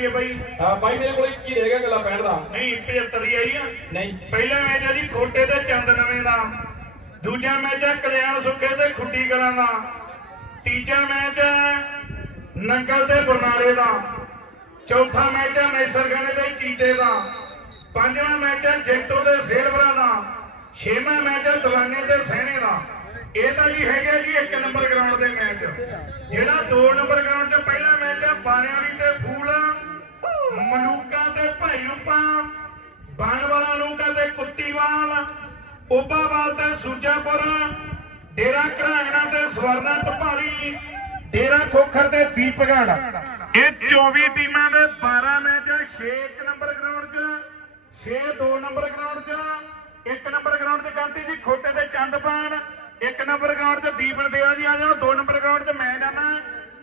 ਦੀ ਹੈ ਬਾਈ। ਹਾਂ ਬਾਈ ਮੇਰੇ ਕੋਲ ਇੱਕ ਹੀ ਰਹਿ ਗਿਆ ਗੱਲਾਂ ਪੈਣ ਦਾ। ਨਹੀਂ 75 ਦੀ ਆਈ ਆ। ਨਹੀਂ। ਪਹਿਲਾ ਮੈਚ ਹੈ ਜੀ ਖੋਟੇ ਤੇ ਚੰਦ ਨਵੇਂ ਦਾ। ਦੂਜਾ ਮੈਚ ਹੈ ਕਲਿਆਣ ਸੁੱਖੇ ਤੇ ਖੁੱਡੀ ਕਲਾਂ ਦਾ। ਤੀਜਾ ਮੈਚ ਨੰਗਲ ਤੇ ਬਰਨਾਲੇ ਦਾ। ਚੌਥਾ ਮੈਚ ਹੈ ਮੈਸਰਗਾਨੇ ਤੇ ਚੀਤੇ ਦਾ। ਪੰਜਵਾਂ ਮੈਚ ਹੈ ਜੈਤੋ ਤੇ ਸੇਲਵਰਾ ਦਾ। ਛੇਵਾਂ ਮੈਚ ਹੈ ਦਵਾਨੇ ਤੇ ਸਹਿਣੇ ਦਾ। ਇਹ ਤਾਂ ਜੀ ਹੈਗੇ ਜੀ ਇੱਕ ਨੰਬਰ ਗਰਾਊਂਡ ਦੇ ਮੈਚ ਜਿਹੜਾ 2 ਨੰਬਰ ਗਰਾਊਂਡ 'ਚ ਪਹਿਲਾ ਭਾਈ ਰੂਪਾ ਬਾਣਵਾਲਾ ਲੂਕਾ ਤੇ ਕੁੱਤੀਵਾਲ ਉਬਾਵਾਲ ਤੇ ਸੂਜਾਪੁਰ, ਡੇਰਾ ਘਰਾਣਾ ਤੇ ਸਵਰਨਾ ਟਪਾਲੀ ਡੇਰਾ ਖੋਖਰ ਤੇ ਦੀਪਗੜ। ਇਹ 24 ਟੀਮਾਂ ਦੇ 12 ਮੈਚ 6 ਇੱਕ ਨੰਬਰ ਗਰਾਊਂਡ 'ਚ 6 2 ਨੰਬਰ ਗਰਾਊਂਡ 'ਚ, ਇੱਕ ਨੰਬਰ ਗਰਾਊਂਡ 'ਚ ਕਾਂਤੀ ਜੀ ਖੋਟੇ ਤੇ ਚੰਦਪਾਨ ਇੱਕ ਨੰਬਰ ਗਰਾਊਂਡ 'ਚ ਦੀਪਨ ਦੇਵਾ ਜੀ ਆ ਜਾਓ ਦੋ ਨੰਬਰ ਗਰਾਊਂਡ 'ਚ ਮੈਂ ਜਾਣਾ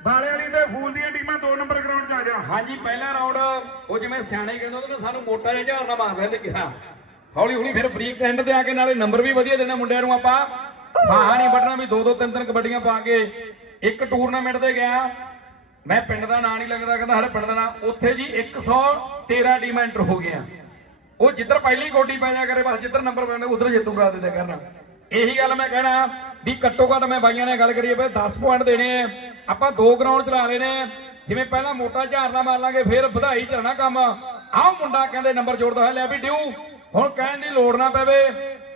ਬਾਲੇ ਵਾਲੀ ਤੇ ਫੂਲ ਦੀਆਂ ਟੀਮਾਂ ਦੋ ਨੰਬਰ ਗਰਾਊਂਡ 'ਚ ਆ ਜਾ ਹਾਂਜੀ, ਪਹਿਲਾ ਰਾਉਂਡ ਉਹ ਜਿਵੇਂ ਸਿਆਣੇ ਕਹਿੰਦੇ ਉਹਦੇ ਸਾਨੂੰ ਮੋਟਾ ਜਿਹਾ ਝਾਰਨਾ ਮਾਰ ਰਹੇ ਕਿਹਾ। ਹੌਲੀ ਹੌਲੀ ਫਿਰ ਬਰੀਕ ਐਂਡ ਤੇ ਆ ਕੇ ਨਾਲੇ ਨੰਬਰ ਵੀ ਵਧੀਆ ਦੇਣਾ ਮੁੰਡਿਆਂ ਨੂੰ ਆਪਾਂ। ਹਾਂ ਨਹੀਂ, ਵੱਢਣਾ ਵੀ ਦੋ ਦੋ, ਤਿੰਨ ਤਿੰਨ ਕਬੱਡੀਆਂ ਪਾ ਕੇ। ਇੱਕ ਟੂਰਨਾਮੈਂਟ ਤੇ ਗਿਆ। ਮੈਂ ਪਿੰਡ ਦਾ ਨਾਂ ਨਹੀਂ ਲੱਗਦਾ, ਕਹਿੰਦਾ ਸਾਡੇ ਪਿੰਡ ਦਾ ਨਾਂ। ਉੱਥੇ ਜੀ 113 ਟੀਮਾਂ ਐਂਟਰ ਹੋ ਗਈਆਂ। ਉਹ ਜਿੱਧਰ ਪਹਿਲੀ ਗੋਡੀ ਪੈ ਜਾ ਕਰੇ, ਬਸ ਜਿੱਧਰ ਨੰਬਰ ਪੈਂਦਾ ਉਧਰ ਜਿੱਤੂ ਕਰਾ ਦਿੰਦੇ ਕਰਨਾ ਇਹੀ ਗੱਲ ਮੈਂ ਕਹਿਣਾ ਵੀ ਘੱਟੋ ਘੱਟ ਮੈਂ ਬਾਈਆਂ ਨੇ ਗੱਲ ਕਰੀਏ ਵੀ 10 ਪੁਆਇੰਟ ਦੇਣੇ ਆਪਾਂ ਦੋ ਗਰਾਊਂਡ ਚਲਾ ਲੈਣੇ ਜਿਵੇਂ ਪਹਿਲਾਂ ਮੋਟਾ ਝਾਰਨਾ ਮਾਰ ਲਾਂਗੇ, ਫਿਰ ਵਧਾਈ ਚੱਲਣਾ ਕੰਮ। ਆਹ ਮੁੰਡਾ ਕਹਿੰਦੇ ਨੰਬਰ ਜੋੜਦਾ ਹੋਇਆ, ਲੈ ਵੀ ਡਿਊ। ਹੁਣ ਕਹਿਣ ਦੀ ਲੋੜ ਨਾ ਪਵੇ,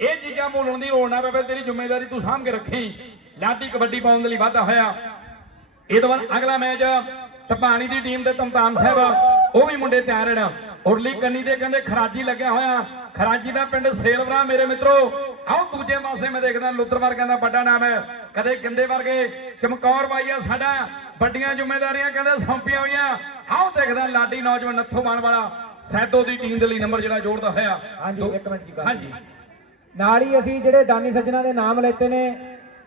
ਇਹ ਚੀਜ਼ਾਂ ਬੋਲਣ ਦੀ ਲੋੜ ਨਾ ਪਵੇ, ਤੇਰੀ ਜ਼ਿੰਮੇਵਾਰੀ ਤੂੰ ਸਾਂਭ ਕੇ ਰੱਖੀ। ਲਾਡੀ ਕਬੱਡੀ ਪਾਉਣ ਦੇ ਲਈ ਵਾਧਾ ਹੋਇਆ। ਇਹ ਤੋਂ ਬਾਅਦ ਅਗਲਾ ਮੈਚ, ਟਪਾਣੀ ਦੀ ਟੀਮ ਦੇ ਤਮਤਾਨ ਸਾਹਿਬ, ਉਹ ਵੀ ਮੁੰਡੇ ਤਿਆਰ ਹਨ। ਉਰਲੀ ਕੰਨੀ ਦੇ ਕਹਿੰਦੇ ਖਰਾਜੀ ਲੱਗਿਆ ਹੋਇਆ। ਖਰਾਜੀ ਦਾ ਪਿੰਡ ਸੇਲਵਰਾ, ਮੇਰੇ ਮਿੱਤਰੋ। ਆਓ ਦੂਜੇ ਪਾਸੇ ਮੈਂ ਦੇਖਦਾ, ਲੁੱਤਰ ਵਰਗਿਆਂ ਦਾ ਵੱਡਾ ਨਾਮ ਹੈ। ਕਦੇ ਗਿੰਦੇ ਵਰਗੇ, ਚਮਕੌਰ ਬਾਈ ਆ ਸਾਡਾ। ਵੱਡੀਆਂ ਜ਼ਿੰਮੇਵਾਰੀਆਂ ਕਹਿੰਦੇ ਸੌਂਪੀਆਂ ਹੋਈਆਂ। ਆਓ ਦੇਖਦਾ ਲਾਡੀ ਨੌਜਵਾਨ ਨੱਥੋ ਮਾਨ ਵਾਲਾ ਸੈਦੋ ਦੀ ਟੀਮ ਦੇ ਲਈ ਨੰਬਰ ਜਿਹੜਾ ਜੋੜਦਾ ਹੋਇਆ। ਹਾਂਜੀ, ਇੱਕ ਮਿੰਟ ਜੀ। ਹਾਂਜੀ। ਨਾਲ ਹੀ ਅਸੀਂ ਜਿਹੜੇ ਦਾਨੀ ਸੱਜਣਾ ਦੇ ਨਾਮ ਲੈਤੇ ਨੇ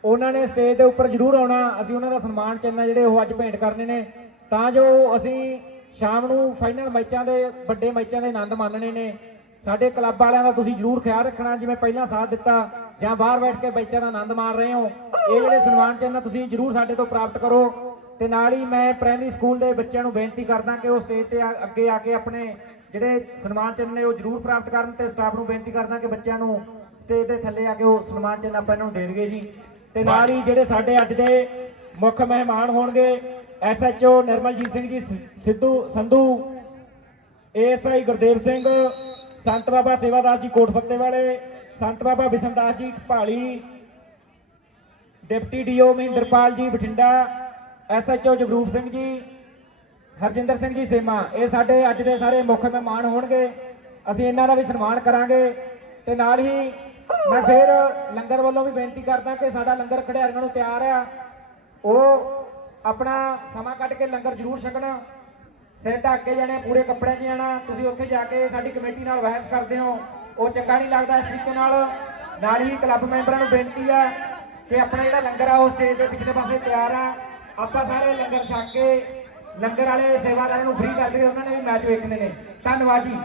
ਉਹਨਾਂ ਨੇ ਸਟੇਜ ਦੇ ਉੱਪਰ ਜ਼ਰੂਰ ਆਉਣਾ। ਅਸੀਂ ਉਹਨਾਂ ਦਾ ਸਨਮਾਨ ਚਿੰਨ੍ਹ ਜਿਹੜੇ ਉਹ ਅੱਜ ਭੇਂਟ ਕਰਨੇ ਨੇ। ਤਾਂ ਜੋ ਅਸੀਂ ਸ਼ਾਮ ਨੂੰ ਫਾਈਨਲ ਮੈਚਾਂ ਦੇ ਵੱਡੇ ਮੈਚਾਂ ਦੇ ਆਨੰਦ ਮਾਣਨੇ ਨੇ। ਸਾਡੇ ਕਲੱਬ ਵਾਲਿਆਂ ਦਾ ਤੁਸੀਂ ਜ਼ਰੂਰ ਖਿਆਲ ਰੱਖਣਾ ਜਿਵੇਂ ਪਹਿਲਾਂ ਸਾਥ ਦਿੱਤਾ ਜਾਂ ਬਾਹਰ ਬੈਠ ਕੇ ਮੈਚਾਂ ਦਾ ਆਨੰਦ ਮਾਣ ਰਹੇ ਹੋ। ਇਹ ਜਿਹੜੇ ਸਨਮਾਨ ਚਿੰਨ੍ਹ ਤੁਸੀਂ ਜ਼ਰੂਰ ਸਾਡੇ ਤੋਂ ਪ੍ਰਾਪਤ ਕਰੋ। ਤੇ ਨਾਲ ਹੀ ਮੈਂ ਪ੍ਰਾਇਮਰੀ ਸਕੂਲ ਦੇ ਬੱਚਿਆਂ ਨੂੰ ਬੇਨਤੀ ਕਰਦਾ ਕਿ ਉਹ ਸਟੇਜ ਤੇ ਅੱਗੇ ਆ ਕੇ ਆਪਣੇ ਜਿਹੜੇ ਸਨਮਾਨ ਚਿੰਨ੍ਹ ਨੇ ਉਹ ਜ਼ਰੂਰ ਪ੍ਰਾਪਤ ਕਰਨ ਤੇ ਸਟਾਫ ਨੂੰ ਬੇਨਤੀ ਕਰਦਾ ਕਿ ਬੱਚਿਆਂ ਨੂੰ ਸਟੇਜ ਦੇ ਥੱਲੇ ਆ ਕੇ ਉਹ ਸਨਮਾਨ ਚਿੰਨ੍ਹ ਆਪਾਂ ਇਹਨਾਂ ਨੂੰ ਦੇ ਦਈਏ ਜੀ। ਤੇ ਨਾਲ ਹੀ ਜਿਹੜੇ ਸਾਡੇ ਅੱਜ ਦੇ ਮੁੱਖ ਮਹਿਮਾਨ ਹੋਣਗੇ ਐਸਐਚਓ ਨਿਰਮਲਜੀਤ ਸਿੰਘ ਜੀ ਸਿੱਧੂ ਸੰਧੂ ਏਐਸਆਈ ਗੁਰਦੇਵ ਸਿੰਘ ਸੰਤ ਬਾਬਾ ਸੇਵਾਦਾਰ ਜੀ ਕੋਟਫੱਤੇ ਵਾਲੇ ਸੰਤ ਬਾਬਾ ਬਿਸ਼ਨਦਾਸ ਜੀ ਭਾਲੀ ਡਿਪਟੀ ਡੀਓ ਮਹਿੰਦਰਪਾਲ ਜੀ ਬਠਿੰਡਾ ਐਸਐਚਓ ਜਗਰੂਪ ਸਿੰਘ ਜੀ, ਹਰਜਿੰਦਰ ਸਿੰਘ ਜੀ ਸੇਮਾ, ਇਹ ਸਾਡੇ ਅੱਜ ਦੇ ਸਾਰੇ ਮੁੱਖ ਮਹਿਮਾਨ ਹੋਣਗੇ। ਅਸੀਂ ਇਹਨਾਂ ਦਾ ਵੀ ਸਨਮਾਨ ਕਰਾਂਗੇ ਤੇ ਨਾਲ ਹੀ ਮੈਂ ਫਿਰ ਲੰਗਰ ਵੱਲੋਂ ਵੀ ਬੇਨਤੀ ਕਰਦਾ ਕਿ ਸਾਡਾ ਲੰਗਰ ਖਿਡਾਰੀਆਂ ਨੂੰ ਤਿਆਰ ਆ। ਉਹ ਆਪਣਾ ਸਮਾਂ ਕੱਢ ਕੇ ਲੰਗਰ ਜ਼ਰੂਰ ਛਕਣਾ। ਸਿਰ ਢੱਕ ਕੇ ਜਾਣੇ, ਪੂਰੇ ਕੱਪੜਿਆਂ 'ਚ ਜਾਣਾ ਤੁਸੀਂ ਉੱਥੇ ਜਾ ਕੇ ਸਾਡੀ ਕਮੇਟੀ ਨਾਲ ਬਹਿਸ ਕਰਦੇ ਹੋ। ਉਹ ਚੰਗਾ ਨਹੀਂ ਲੱਗਦਾ ਇਸ ਤਰੀਕੇ ਨਾਲ। ਨਾਲ ਹੀ ਕਲੱਬ ਮੈਂਬਰਾਂ ਨੂੰ ਬੇਨਤੀ ਆ ਕਿ ਆਪਣਾ ਜਿਹੜਾ ਲੰਗਰ ਆ, ਉਹ ਸਟੇਜ ਦੇ ਪਿਛਲੇ ਪਾਸੇ ਤਿਆਰ ਆ। ਆਪਾਂ ਸਾਰੇ ਲੰਗਰ ਛਕ ਕੇ ਲੰਗਰ ਵਾਲੇ ਸੇਵਾਦਾਰਾਂ ਨੂੰ ਫ੍ਰੀ ਕਰ ਦਿਓ ਉਹਨਾਂ ਨੇ ਵੀ ਮੈਚ ਵੇਖਣੇ ਨੇ। ਧੰਨਵਾਦ ਜੀ।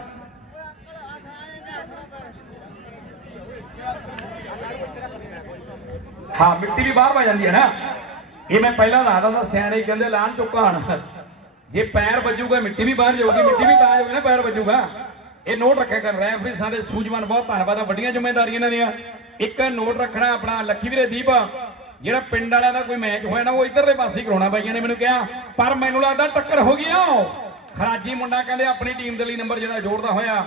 ਹਾਂ, ਮਿੱਟੀ ਵੀ ਬਾਹਰ ਪੈ ਜਾਂਦੀ ਹੈ ਨਾ। ਇਹ ਮੈਂ ਪਹਿਲਾਂ ਲਾ ਦਿੰਦਾ, ਸਿਆਣੇ ਕਹਿੰਦੇ ਲਾਣ ਚੁੱਕਾ ਹਣ। ਜੇ ਪੈਰ ਵੱਜੂਗਾ, ਮਿੱਟੀ ਵੀ ਬਾਹਰ ਜਾਊਗੀ, ਮਿੱਟੀ ਵੀ ਤਾਂ ਜਾਊਗੀ ਨਾ, ਪੈਰ ਵੱਜੂਗਾ। ਇਹ ਨੋਟ ਰੱਖਿਆ ਕਰ ਰੈਫਰੀ ਸਾਡੇ ਸੂਝਵਾਨ ਬਹੁਤ ਧੰਨਵਾਦ ਆ, ਵੱਡੀਆਂ ਜ਼ਿੰਮੇਵਾਰੀਆਂ ਇਹਨਾਂ ਦੀਆਂ। ਇੱਕ ਨੋਟ ਰੱਖਣਾ ਆਪਣਾ, ਲੱਖੀ ਵੀਰੇ ਦੀਪ ਜਿਹੜਾ ਪਿੰਡ ਵਾਲਿਆਂ ਦਾ ਕੋਈ ਮੈਚ ਹੋਇਆ ਨਾ, ਉਹ ਇਧਰਲੇ ਪਾਸੇ ਕਰਾਉਣਾ, ਬਾਈਆਂ ਨੇ ਮੈਨੂੰ ਕਿਹਾ। ਪਰ ਮੈਨੂੰ ਲੱਗਦਾ ਟੱਕਰ ਹੋ ਗਈ ਆ ਖਰਾਜੀ ਮੁੰਡਾ ਕਹਿੰਦੇ ਆਪਣੀ ਟੀਮ ਦੇ ਲਈ ਨੰਬਰ ਜਿਹੜਾ ਜੋੜਦਾ ਹੋਇਆ,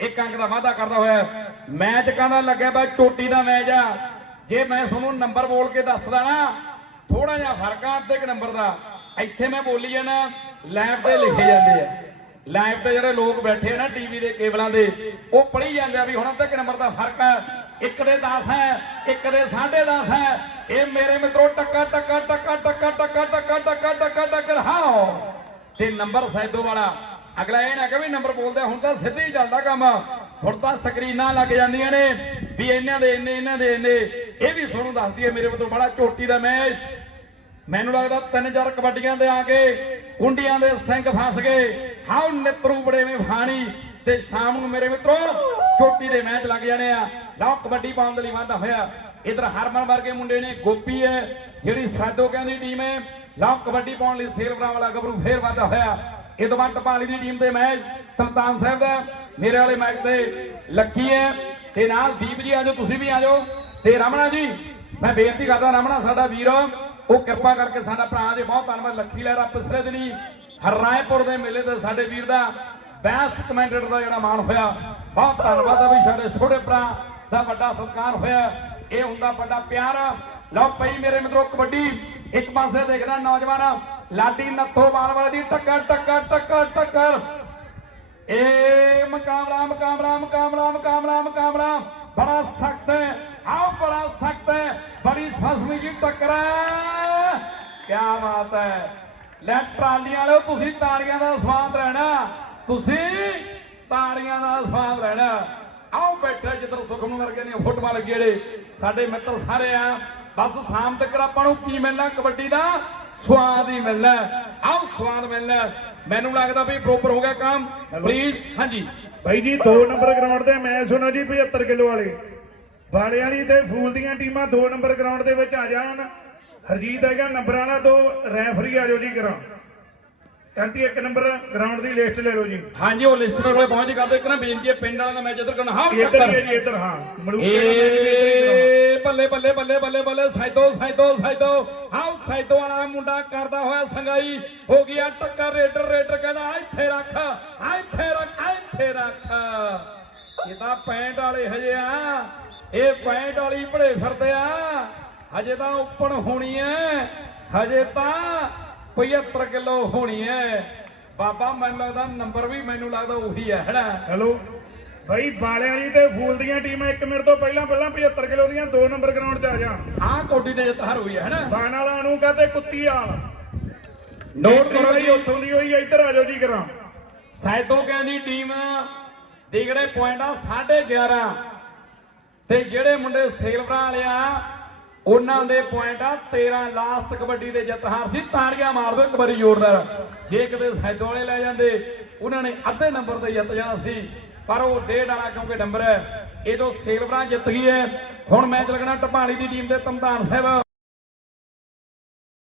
ਇੱਕ ਅੰਕ ਦਾ ਵਾਅਦਾ ਕਰਦਾ ਹੋਇਆ। ਮੈਚ ਕਹਿੰਦਾ ਲੱਗਿਆ ਬਾ ਚੋਟੀ ਦਾ ਮੈਚ ਆ। ਜੇ ਮੈਂ ਤੁਹਾਨੂੰ ਨੰਬਰ ਬੋਲ ਕੇ ਦੱਸਦਾ ਨਾ ਥੋੜਾ ਜਿਹਾ ਫ਼ਰਕ ਆ ਅੱਧੇ ਕੁ ਨੰਬਰ ਦਾ। ਇੱਥੇ ਮੈਂ ਬੋਲੀ ਜਾਣਾ ਲੈਬ ਤੇ ਲਿਖੇ ਜਾਂਦੇ ਆ। ਲਾਈਵ ਤੇ ਜਿਹੜੇ ਲੋਕ ਬੈਠੇ ਆ ਨਾ ਟੀਵੀ ਦੇ ਕੇਬਲਾਂ ਦੇ, ਉਹ ਪੜ੍ਹੀ ਜਾਂਦੇ ਆ ਵੀ ਹੁਣ ਅੱਧੇ ਕੁ ਨੰਬਰ ਦਾ ਫ਼ਰਕ ਹੈ ਇੱਕ ਦੇ 10 ਹੈ, ਇੱਕ ਦੇ 10.5 ਹੈ। ਇਹ ਮੇਰੇ ਮਿੱਤਰੋ ਟੱਕਾ ਟੱਕਾ ਟੱਕਾ ਟੱਕਾ ਟੱਕਾ ਟੱਕਾ ਟੱਕਾ ਟੱਕਾ ਟੱਕਾ ਹਾਓ ਤੇ ਨੰਬਰ ਸੈਦੋ ਵਾਲਾ ਅਗਲਾ ਇਹ ਨਾ ਕਿ ਨੰਬਰ ਬੋਲਦੇ ਹੁਣ ਤਾਂ ਸਿੱਧੇ ਹੀ ਚੱਲਦਾ ਕੰਮ ਹੁਣ ਤਾਂ ਸਕਰੀਨਾਂ ਲੱਗ ਜਾਂਦੀਆਂ ਨੇ ਵੀ ਇਹਨਾਂ ਦੇ ਇੰਨੇ ਇਹਨਾਂ ਦੇ ਇੰਨੇ ਇਹ ਵੀ ਤੁਹਾਨੂੰ ਦੱਸਦੀ ਹੈ ਮੇਰੇ ਵੱਲੋਂ ਬੜਾ ਚੋਟੀ ਦਾ ਮੈਚ ਮੈਨੂੰ ਲੱਗਦਾ ਤਿੰਨ ਚਾਰ ਕਬੱਡੀਆਂ ਦੇ ਆ ਕੇ ਕੁੰਡੀਆਂ ਦੇ ਸਿੰਘ ਫਸ ਗਏ ਹਾਉ ਨਿਤਰੂ ਬੜੇ ਫਾਣੀ ਤੇ ਸ਼ਾਮ ਨੂੰ ਮੇਰੇ ਮਿੱਤਰੋ ਚੋਟੀ ਦੇ ਮੈਚ ਲੱਗ ਜਾਣੇ ਆ ਲਓ ਕਬੱਡੀ ਪਾਉਣ ਦੇ ਲਈ ਵਾਧਾ ਹੋਇਆ ਇਧਰ ਹਰਮਨ ਵਰਗੇ ਮੁੰਡੇ ਨੇ, ਗੋਪੀ ਹੈ, ਜਿਹੜੀ ਸਾਡੋ ਕਹਿੰਦੀ ਟੀਮ ਹੈ ਲਓ ਕਬੱਡੀ ਪਾਉਣ ਲਈ ਸੇਲਵਰਾ ਵਾਲਾ ਗੱਭਰੂ ਫੇਰ ਵਾਧਾ ਹੋਇਆ। ਇਹ ਤੋਂ ਬਾਅਦ ਟਪਾਲੀ ਦੀ ਟੀਮ ਤੇ ਮੈਚ ਤਲਤਾਨ ਸਾਹਿਬ ਦਾ, ਮੇਰੇ ਵਾਲੇ ਮੈਚ ਤੇ ਲੱਕੀ ਹੈ। ਤੇ ਨਾਲ ਦੀਪ ਜੀ ਆਜੋ ਤੁਸੀਂ ਵੀ ਆਜੋ ਤੇ ਰਮਣਾ ਜੀ, ਮੈਂ ਬੇਨਤੀ ਕਰਦਾ ਰਮਣਾ, ਸਾਡਾ ਵੀਰ, ਉਹ ਕਿਰਪਾ ਕਰਕੇ ਸਾਡਾ ਭਰਾ ਜੇ ਬਹੁਤ ਧੰਨਵਾਦ ਲੱਖੀ ਲਹਿਰਾ ਪਿਛਲੇ ਦਿਨੀ ਹਰਰਾਏਪੁਰ ਦੇ ਮੇਲੇ ਤੇ ਸਾਡੇ ਵੀਰ ਦਾ ਬੈਸਟ ਕਮੈਂਟੇਟਰ ਦਾ ਜਿਹੜਾ ਮਾਣ ਹੋਇਆ। ਬਹੁਤ ਧੰਨਵਾਦ ਆ ਵੀ ਸਾਡੇ ਛੋਟੇ ਭਰਾ ਦਾ ਵੱਡਾ ਸਤਿਕਾਰ ਹੋਇਆ। ਇਹ ਹੁੰਦਾ ਵੱਡਾ ਪਿਆਰ। ਲਓ ਪਈ ਮੇਰੇ ਮਿੱਤਰੋ, ਕਬੱਡੀ ਇੱਕ ਪਾਸੇ ਦੇਖਦਾ ਨੌਜਵਾਨ। ਲਾਡੀ ਨੱਥੋ ਵਾਲੇ ਦੀ ਟੱਕਰ ਟੱਕਰ ਟੱਕਰ ਟੱਕਰ। ਇਹ ਮੁਕਾਬਲਾ ਮੁਕਾਬਲਾ ਮੁਕਾਬਲਾ ਮੁਕਾਬਲਾ ਮੁਕਾਬਲਾ ਬੜਾ ਸਖਤ ਹੈ। ਆਹ ਬੜਾ ਸਖਤ ਹੈ। ਬੜੀ ਫਸਵੀਂ ਜੀ ਟੱਕਰ ਹੈ। ਕੀ ਬਾਤ ਹੈ। ਲੈ ਟਰਾਲੀਆਂ ਵਾਲਿਓ, ਤੁਸੀਂ ਤਾੜੀਆਂ ਦਾ ਸਵਾਦ ਰਹਿਣਾ। ਤੁਸੀਂ ਤਾੜੀਆਂ ਦਾ ਸਵਾਦ ਰਹਿਣਾ। ਆਓ ਬੈਠੇ ਜਿੱਧਰ ਸੁਖਮ ਵਰਗੇ ਨੇ, ਫੁੱਟਬਾਲ ਜਿਹੜੇ ਸਾਡੇ ਮਿੱਤਰ ਸਾਰੇ ਆ। ਬਸ ਸ਼ਾਮ ਤੱਕ ਆਪਾਂ ਨੂੰ ਕੀ ਮਿਲਣਾ? ਕਬੱਡੀ ਦਾ ਸਵਾਦ ਹੀ ਮਿਲਣਾ ਆਓ ਸਵਾਦ ਮਿਲਣਾ ਮੈਨੂੰ ਲੱਗਦਾ ਵੀ ਪ੍ਰੋਪਰ ਹੋ ਗਿਆ ਕੰਮ। ਪਲੀਜ਼ ਹਾਂਜੀ। ਭਾਈ ਜੀ 2 ਨੰਬਰ ਗਰਾਊਂਡ ਤੇ ਮੈਚ ਹੋਣਾ ਜੀ 75 ਕਿਲੋ ਵਾਲੇ। ਬਾਲੇ ਵਾਲੀ ਤੇ ਫੂਲ ਦੀਆਂ ਟੀਮਾਂ 2 ਨੰਬਰ ਗਰਾਊਂਡ ਦੇ ਵਿੱਚ ਆ ਜਾਣ। ਹਰਜੀਤ ਹੈਗਾ ਨੰਬਰਾਂ ਵਾਲਾ ਤੋਂ ਰੈਫਰੀ ਆ ਜਾਓ ਜੀ ਕਰਾਂ ਕਹਿੰਦੀ ਇੱਕ ਨੰਬਰ ਗਰਾਊਂਡ ਦੀ ਲਿਸਟ ਲੈ ਲਓ ਜੀ। ਹਾਂਜੀ ਉਹ ਲਿਸਟ ਕੋਲੇ ਪਹੁੰਚ ਕਰਦੇ ਇੱਕ ਨਾ ਬੇਨਤੀ ਹੈ ਪਿੰਡ ਵਾਲਿਆਂ ਦਾ ਮੈਚ ਇੱਧਰ ਕਰਨਾ। ਹਾਂ ਇੱਧਰ ਜੀ ਇੱਧਰ ਹਾਂ। ਮਲੂਕੇ ਬੱਲੇ ਬੱਲੇ ਬੱਲੇ ਬੱਲੇ ਬੱਲੇ ਸਾਈਦੋ ਸਾਈਦੋ ਸਾਈਦੋ ਆਓ ਸਾਈਦੋ ਵਾਲਾ ਮੁੰਡਾ ਕਰਦਾ ਹੋਇਆ ਸੰਗਾਈ। ਹੋ ਗਿਆ ਟੱਕਰ ਰੇਡਰ ਰੇਡਰ ਕਹਿੰਦਾ ਇੱਥੇ ਰੱਖ ਇੱਥੇ ਰੱਖ ਇੱਥੇ ਰੱਖ। ਇਹ ਤਾਂ ਪੈਂਟ ਵਾਲੇ ਹਜੇ ਆ। ਇਹ ਪੈਂਟ ਵਾਲੀ ਭੜੇ ਫਿਰਦੇ ਆ। ਹਜੇ ਤਾਂ ਉੱਪਰ ਹੋਣੀ ਐ। ਹਜੇ ਤਾਂ 75 ਕਿਲੋ ਹੋਣੀ ਐ। ਬਾਬਾ, ਮੈਨੂੰ ਲੱਗਦਾ ਨੰਬਰ ਵੀ ਮੈਨੂੰ ਲੱਗਦਾ ਉਹੀ ਹੈ ਹੈਨਾ ਹੈਲੋ ਭਾਈ ਬਾਲੇ ਵਾਲੀ ਤੇ ਫੂਲ ਦੀਆਂ ਟੀਮਾਂ ਇੱਕ ਮਿੰਟ ਤੋਂ ਪਹਿਲਾਂ ਪਹਿਲਾਂ 75 ਕਿਲੋ ਦੀਆਂ 2 ਨੰਬਰ ਗਰਾਊਂਡ 'ਚ ਆ ਜਾਣ। ਆਹ ਕੋਟੀ ਤੇ ਜਿੱਤ ਹਾਰ ਹੋਈ ਹੈ ਹੈਨਾ? ਬਾਣ ਵਾਲਾ ਨੂੰ ਕਹਤੇ ਕੁੱਤੀ ਆ ਨੋਟ ਕਰੋ ਜੀ। ਉੱਥੋਂ ਦੀ ਹੋਈ ਇੱਧਰ ਆ ਜਾਓ ਜੀ ਕਰਾਂ ਸੈਦੋ ਦੀ ਟੀਮ ਦੇ ਜਿਹੜੇ ਪੁਆਇੰਟ ਆ 11.5 ਤੇ ਜਿਹੜੇ ਮੁੰਡੇ ਸੇਲਵਰਾਂ ਵਾਲੇ ਆ ਉਹਨਾਂ ਦੇ ਪੁਆਇੰਟ ਆ 13 ਲਾਸਟ ਕਬੱਡੀ ਦੇ ਜਿੱਤ ਹਾਰ ਸੀ ਤਾੜੀਆਂ ਮਾਰ ਦਿਓ ਇੱਕ ਵਾਰੀ ਜ਼ੋਰਦਾਰ ਜੇ ਕਿਤੇ ਸੈਦੋ ਵਾਲੇ ਲੈ ਜਾਂਦੇ ਉਹਨਾਂ ਨੇ ਅੱਧੇ ਨੰਬਰ ਤੇ ਜਿੱਤ ਜਾਣਾ ਸੀ। ਪਰ ਉਹ ਡੇਢ ਵਾਲਾ ਕਿਉਂਕਿ ਡੰਬਰ ਹੈ। ਇਹ ਜੋ ਸੇਲਵਰਾਂ ਜਿੱਤ ਗਈ ਹੈ। ਹੁਣ ਮੈਚ ਲੱਗਣਾ ਟਪਾਲੀ ਦੀ ਟੀਮ ਦੇ ਤਮਤਾਨ ਸਾਹਿਬ।